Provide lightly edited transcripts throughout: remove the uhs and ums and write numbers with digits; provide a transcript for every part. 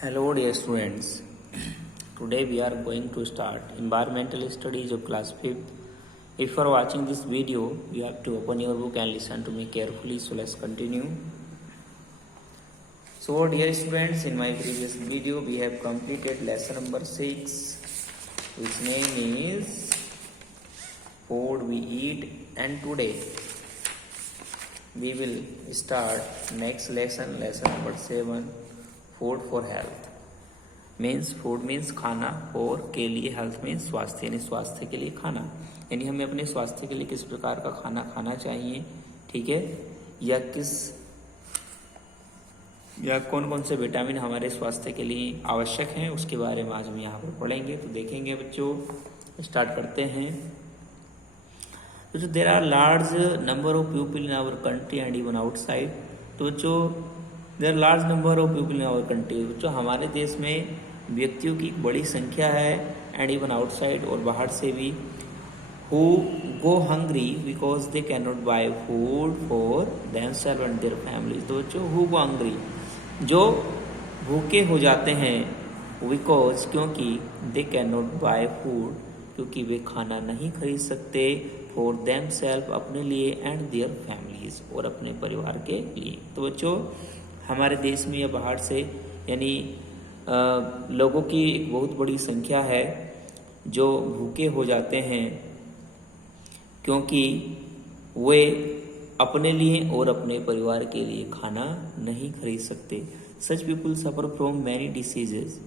Hello dear students, today we are going to start environmental studies of class 5th. If you are watching this video, you have to open your book and listen to me carefully, so let's continue. So dear students, in my previous video we have completed lesson number 6, which name is Food We Eat, and today we will start next lesson, lesson number 7, food for health. Means food means खाना, और के लिए health means स्वास्थ्य, यानी स्वास्थ्य के लिए खाना, यानी हमें अपने स्वास्थ्य के लिए किस प्रकार का खाना खाना चाहिए, ठीक है, या कौन कौन से विटामिन हमारे स्वास्थ्य के लिए आवश्यक हैं, उसके बारे में आज हम यहाँ पर पढ़ेंगे। तो देखेंगे बच्चों, स्टार्ट करते हैं। तो there are large number of people in our country and even outside. तो बच्चों, there are large number of people in our country, जो हमारे देश में व्यक्तियों की बड़ी संख्या है, एंड इवन आउटसाइड, और बाहर से भी, who go hungry because they can not buy food for themselves and their families. तो बच्चों, हु गो हंग्री, जो भूखे हो जाते हैं, बिकॉज क्योंकि they can not buy food, क्योंकि वे खाना नहीं खरीद सकते, फॉर देमसेल्फ, अपने लिए, एंड देयर फैमिलीज, और अपने परिवार के लिए। तो बच्चों, हमारे देश में या बाहर से, यानी लोगों की एक बहुत बड़ी संख्या है जो भूखे हो जाते हैं, क्योंकि वे अपने लिए और अपने परिवार के लिए खाना नहीं खरीद सकते। Such people suffer from many diseases.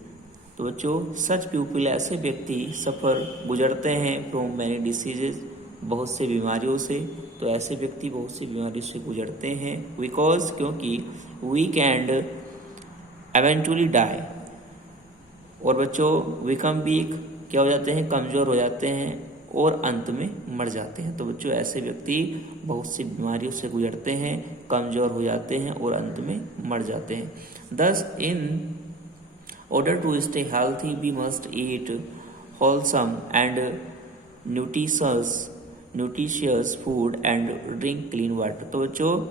तो बच्चों, सच पीपल, ऐसे व्यक्ति, सफ़र, गुजरते हैं, फ्रॉम मैनी डिसीजेज, बहुत से बीमारियों से। तो ऐसे व्यक्ति बहुत सी बीमारियों से गुजरते हैं, बिकॉज क्योंकि वीक एंड एवेंचुअली डाई, और बच्चों विकम वीक, क्या हो जाते हैं, कमज़ोर हो जाते हैं, और अंत में मर जाते हैं। तो बच्चों, ऐसे व्यक्ति बहुत सी बीमारियों से गुजरते हैं, कमज़ोर हो जाते हैं, और अंत में मर जाते हैं। Thus in order to stay healthy we must eat wholesome and nutritious food and drink clean water. तो बच्चों,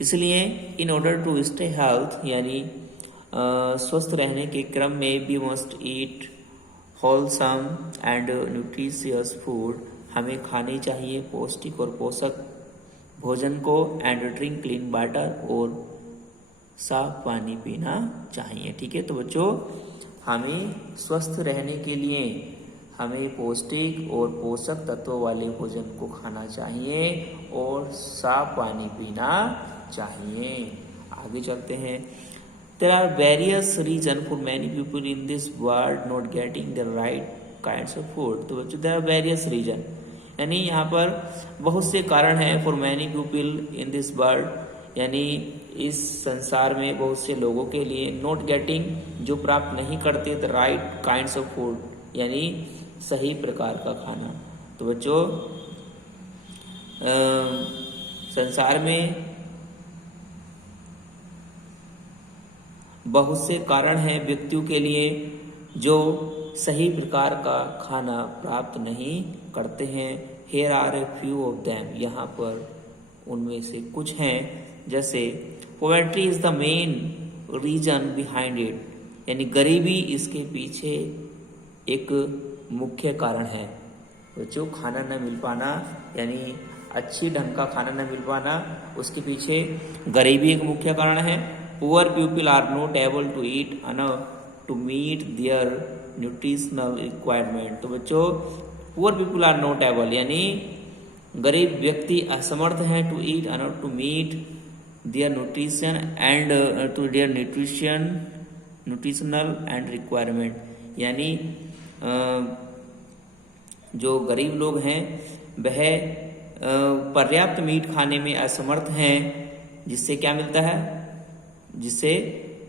इसलिए in order to stay health, यानी स्वस्थ रहने के क्रम में, we must eat wholesome and nutritious food, हमें खानी चाहिए पौष्टिक और पोषक भोजन को, एंड ड्रिंक क्लीन वाटर, और साफ पानी पीना चाहिए, ठीक है। तो बच्चों, हमें स्वस्थ रहने के लिए हमें पौष्टिक और पोषक तत्वों वाले भोजन को खाना चाहिए, और साफ पानी पीना चाहिए। आगे चलते हैं। There are various reason for many people in this world not getting the right kinds of food. तो बच्चों, देयर आर वेरियस रीजन, यानी यहाँ पर बहुत से कारण हैं, for many people in this world, यानी इस संसार में बहुत से लोगों के लिए, नॉट गेटिंग, जो प्राप्त नहीं करते, the right kinds of food, यानी सही प्रकार का खाना। तो बच्चों, संसार में बहुत से कारण हैं व्यक्तियों के लिए जो सही प्रकार का खाना प्राप्त नहीं करते हैं। Here are a few of them, यहाँ पर उनमें से कुछ हैं, जैसे poverty is the main reason behind it, यानी गरीबी इसके पीछे एक मुख्य कारण है। बच्चों, खाना न मिल पाना, यानी अच्छी ढंग का खाना न मिल पाना, उसके पीछे गरीबी एक मुख्य कारण है। Poor people are not able to eat enough to meet their nutritional requirement. तो बच्चों, poor people are not able, यानी गरीब व्यक्ति असमर्थ हैं, to eat enough to meet their nutrition and to their nutritional and requirement, यानी जो गरीब लोग हैं वह पर्याप्त मीट खाने में असमर्थ हैं, जिससे क्या मिलता है, जिससे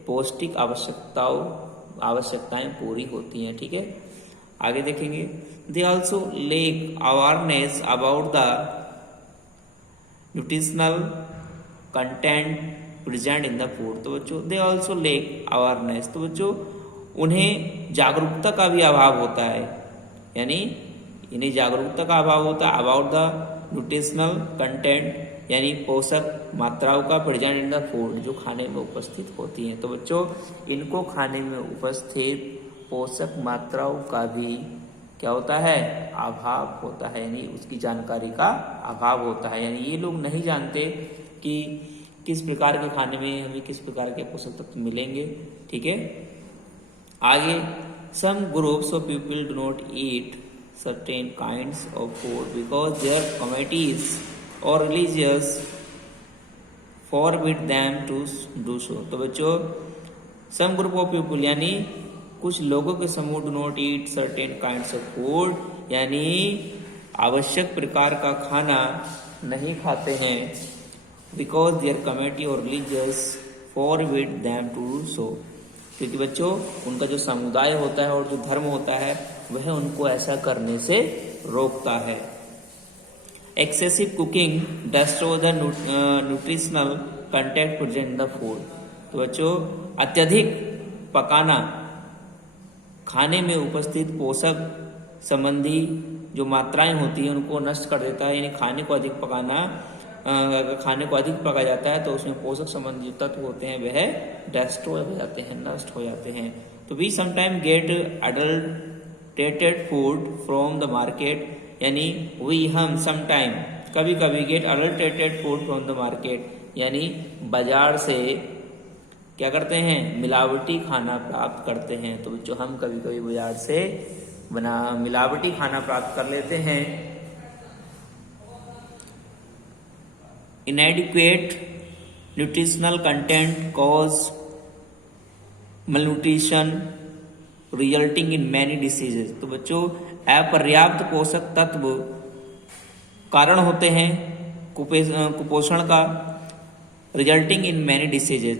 पौष्टिक आवश्यकताएं पूरी होती हैं, ठीक है। आगे देखेंगे। They also lake awareness about the nutritional content present in the food. तो बच्चों, दे ऑल्सो लेक अवेयरनेस, तो बच्चों उन्हें जागरूकता का भी अभाव होता है, यानी इन्हें जागरूकता का अभाव होता है अबाउट द न्यूट्रिशनल कंटेंट, यानी पोषक मात्राओं का प्रेजेंट इन द फूड, जो खाने में उपस्थित होती हैं। तो बच्चों इनको खाने में उपस्थित पोषक मात्राओं का भी क्या होता है, अभाव होता है, यानी उसकी जानकारी का अभाव होता है। यानी ये लोग नहीं जानते कि किस प्रकार के खाने में हमें किस प्रकार के पोषक तत्व मिलेंगे। ठीक है, आगे some groups of people do not eat certain kinds of food because their communities or religious forbid them to do so। तो बच्चों some group of people यानी कुछ लोगों के समूह do not eat certain kinds of food, यानी आवश्यक प्रकार का खाना नहीं खाते हैं, because their community or religious forbid them to do so, क्योंकि बच्चों उनका जो समुदाय होता है और जो धर्म होता है वह उनको ऐसा करने से रोकता है। Excessive cooking destroy the nutritional content present in the food. तो बच्चों अत्यधिक पकाना खाने में उपस्थित पोषक संबंधी जो मात्राएं होती हैं उनको नष्ट कर देता है। यानी खाने को अधिक पकाना, अगर खाने को अधिक पकाया जाता है तो उसमें पोषक संबंधी जो तत्व होते हैं वह डिस्ट्रॉय हो जाते हैं, नष्ट हो जाते हैं। तो we sometime get adulterated food from the market, यानी हम समटाइम कभी कभी get adulterated food from the market, यानी बाजार से क्या करते हैं, मिलावटी खाना प्राप्त करते हैं। तो बच्चों हम कभी कभी बाजार से मिलावटी खाना प्राप्त कर लेते हैं। inadequate nutritional content cause malnutrition resulting in many diseases। तो बच्चों अपर्याप्त पोषक तत्व कारण होते हैं कुपोषण का, रिजल्टिंग इन मैनी डिसीजेज,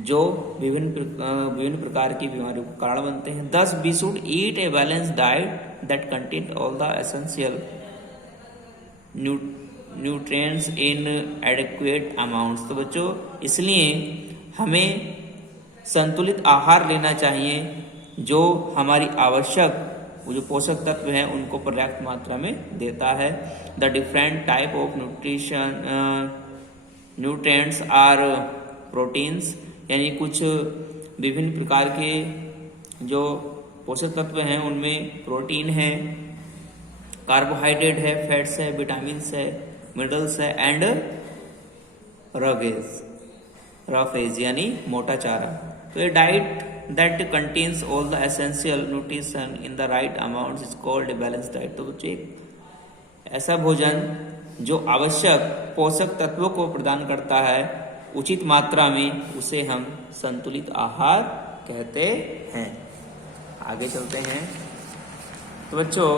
जो विभिन्न प्रकार की बीमारियों का कारण बनते हैं। Thus we should eat a balanced diet that contains all the essential nutrients in adequate amounts. तो बच्चों इसलिए हमें संतुलित आहार लेना चाहिए जो हमारी आवश्यक जो पोषक तत्व हैं उनको पर्याप्त मात्रा में देता है। The different type of nutrients are proteins, यानी कुछ विभिन्न प्रकार के जो पोषक तत्व हैं उनमें प्रोटीन है, कार्बोहाइड्रेट है, फैट्स है, विटामिन्स है, मिनरल्स है एंड रफेज यानी मोटा चारा। तो ये diet that contains all the essential nutrition in the right amount is called a balance diet. तो बच्चों एक ऐसा भोजन जो आवश्यक पोषक तत्वों को प्रदान करता है उचित मात्रा में, उसे हम संतुलित आहार कहते हैं। आगे चलते हैं। तो बच्चों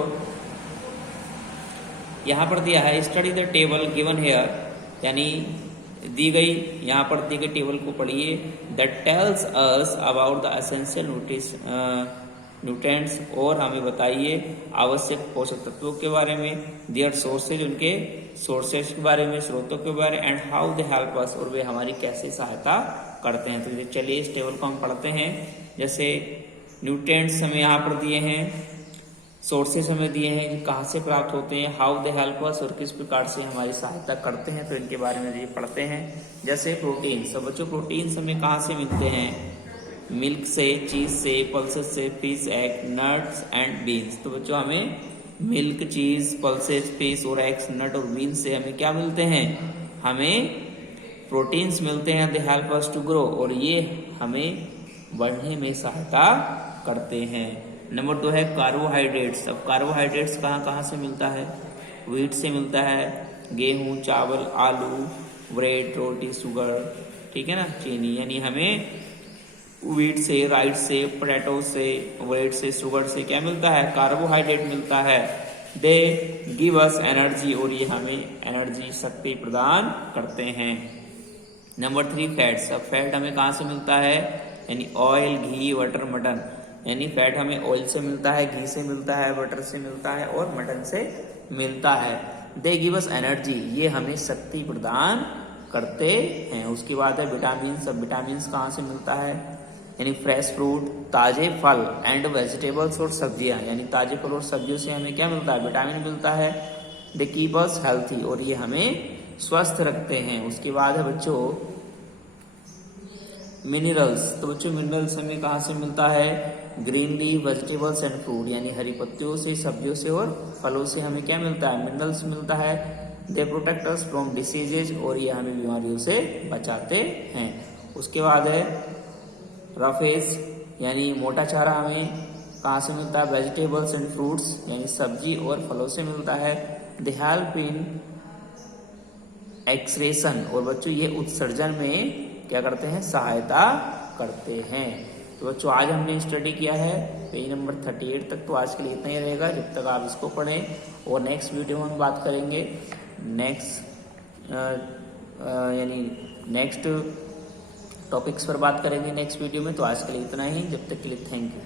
यहाँ पर दिया है study the table given here, यानी दी गई यहाँ पर दी गई टेबल को पढ़िए। That tells us about the essential nutrients, और हमें बताइए आवश्यक पोषक तत्वों के बारे में, देयर सोर्सेज उनके सोर्सेज के बारे में, स्रोतों के बारे में, एंड हाउ दे हेल्प अस, और वे हमारी कैसे सहायता करते हैं। तो चलिए इस टेबल को हम पढ़ते हैं। जैसे न्यूट्रिएंट्स हमें यहाँ पर दिए हैं, सोर्सेस हमें दिए हैं कि कहाँ से प्राप्त होते हैं, हाउ दे हेल्प अस, और किस प्रकार से हमारी सहायता करते हैं। तो इनके बारे में ये पढ़ते हैं। जैसे प्रोटीन, सब बच्चों प्रोटीन्स हमें कहाँ से मिलते हैं, मिल्क से, चीज से, पल्सेस से, fish, egg, nuts and beans. तो बच्चों हमें मिल्क, चीज, पल्सेस, फिश और एग्स, नट और बीन्स से हमें क्या मिलते हैं, हमें प्रोटीन्स मिलते हैं। They help us to grow, और ये हमें बढ़ने में सहायता करते हैं। नंबर 2 है कार्बोहाइड्रेट्स। अब कार्बोहाइड्रेट्स कहाँ से मिलता है, व्हीट से मिलता है, गेहूं, चावल, आलू, ब्रेड, रोटी, शुगर, ठीक है ना, चीनी, यानी हमें व्हीट से, राइस से, पोटैटो से, ब्रेड से, शुगर से क्या मिलता है, कार्बोहाइड्रेट मिलता है। दे गिव अस एनर्जी, और ये हमें एनर्जी, शक्ति प्रदान करते हैं। Number 3 fats. अब फैट हमें कहाँ से मिलता है, यानी ऑयल, घी, बटर, मटन, यानी फैट हमें ऑयल से मिलता है, घी से मिलता है, बटर से मिलता है और मटन से मिलता है। दे गिव अस एनर्जी, ये हमें शक्ति प्रदान करते हैं। उसके बाद है विटामिन। सब विटामिन कहाँ से मिलता है, यानी फ्रेश फ्रूट, ताजे फल एंड वेजिटेबल्स और सब्जियां, यानी ताजे फल और सब्जियों से हमें क्या मिलता है, विटामिन मिलता है। दे कीप अस हेल्थी, और ये हमें स्वस्थ रखते हैं। उसके बाद है बच्चों मिनरल्स। तो बच्चों मिनरल्स हमें कहाँ से मिलता है? Green leaf vegetables and fruit, यानी हरी पत्तियों से, सब्जियों से और फलों से हमें क्या मिलता है? मिनरल्स मिलता है। They protect us from diseases, और ये हमें बीमारियों से बचाते हैं। उसके बाद है रफेज, यानी मोटा चारा हमें कहाँ से मिलता है? वेजिटेबल्स एंड फ्रूट्स, यानी सब्जी और फलों से मिलता है। दे हेल्प इन एक्सक्रीशन, और बच्चों ये उत्सर्जन में क्या करते हैं? सहायता करते हैं। तो बच्चों आज हमने स्टडी किया है पेज नंबर 38 तक। तो आज के लिए इतना ही रहेगा, जब तक आप इसको पढ़ें। और नेक्स्ट वीडियो में हम बात करेंगे यानी नेक्स्ट टॉपिक्स पर बात करेंगे नेक्स्ट वीडियो में। तो आज के लिए इतना ही, जब तक के लिए थैंक यू।